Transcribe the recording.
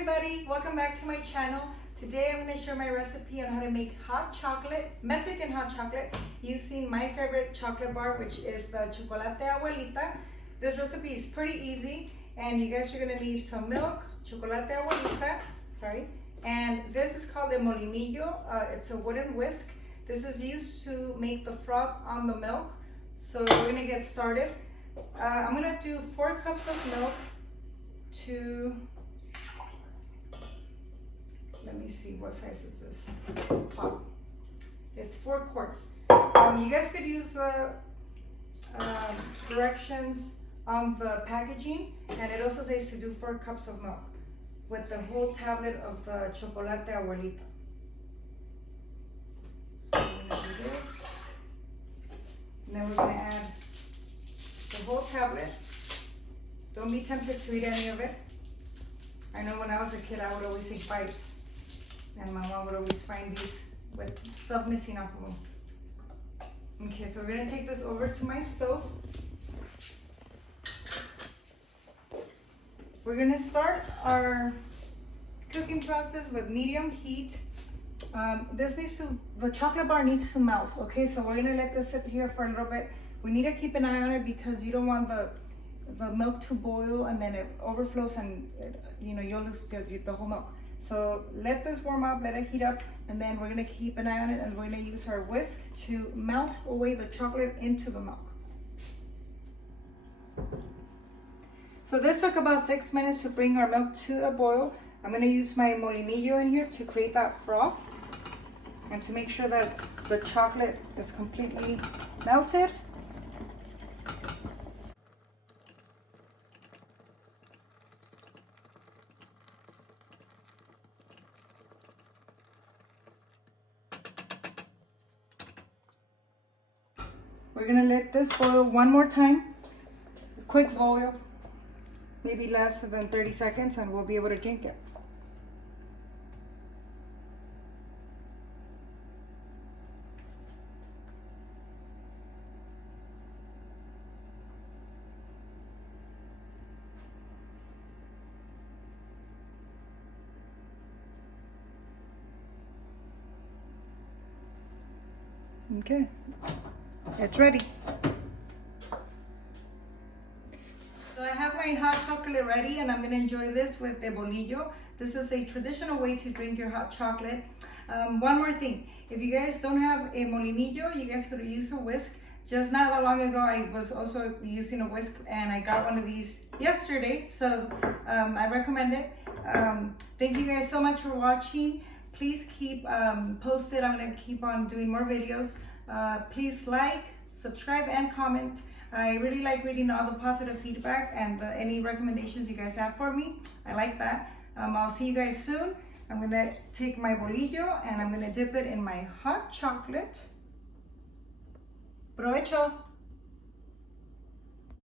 everybody, welcome back to my channel. Today I'm going to share my recipe on how to make hot chocolate, Mexican hot chocolate, using my favorite chocolate bar, which is the chocolate abuelita. This recipe is pretty easy, and you guys are going to need some milk, chocolate abuelita, and this is called the Mollinillo. It's a wooden whisk. This is used to make the froth on the milk. So we're going to get started. I'm going to do 4 cups of milk to, let me see, what size is this? Top. It's 4 quarts. You guys could use the directions on the packaging, and it also says to do 4 cups of milk with the whole tablet of the chocolate abuelita. So we're gonna do this, and then we're gonna add the whole tablet. Don't be tempted to eat any of it. I know when I was a kid, I would always take bites, and my mom would always find these with stuff missing off of them. Okay, so we're gonna take this over to my stove. We're gonna start our cooking process with medium heat. The chocolate bar needs to melt, okay? So we're gonna let this sit here for a little bit. We need to keep an eye on it because you don't want the milk to boil and then it overflows and you'll lose the whole milk. So let this warm up, let it heat up, and then we're gonna keep an eye on it, and we're gonna use our whisk to melt away the chocolate into the milk. So this took about 6 minutes to bring our milk to a boil. I'm gonna use my Mollinillo in here to create that froth and to make sure that the chocolate is completely melted. We're gonna let this boil one more time, a quick boil, maybe less than 30 seconds, and we'll be able to drink it. Okay, it's ready. So I have my hot chocolate ready, and I'm gonna enjoy this with the bolillo. This is a traditional way to drink your hot chocolate. One more thing, if you guys don't have a Mollinillo, you guys could use a whisk. Just not that long ago, I was also using a whisk, and I got one of these yesterday, so I recommend it. Thank you guys so much for watching. Please keep posted. I'm gonna keep on doing more videos. Please like, subscribe, and comment. I really like reading all the positive feedback and any recommendations you guys have for me. I like that. I'll see you guys soon. I'm gonna take my bolillo and I'm gonna dip it in my hot chocolate. Provecho!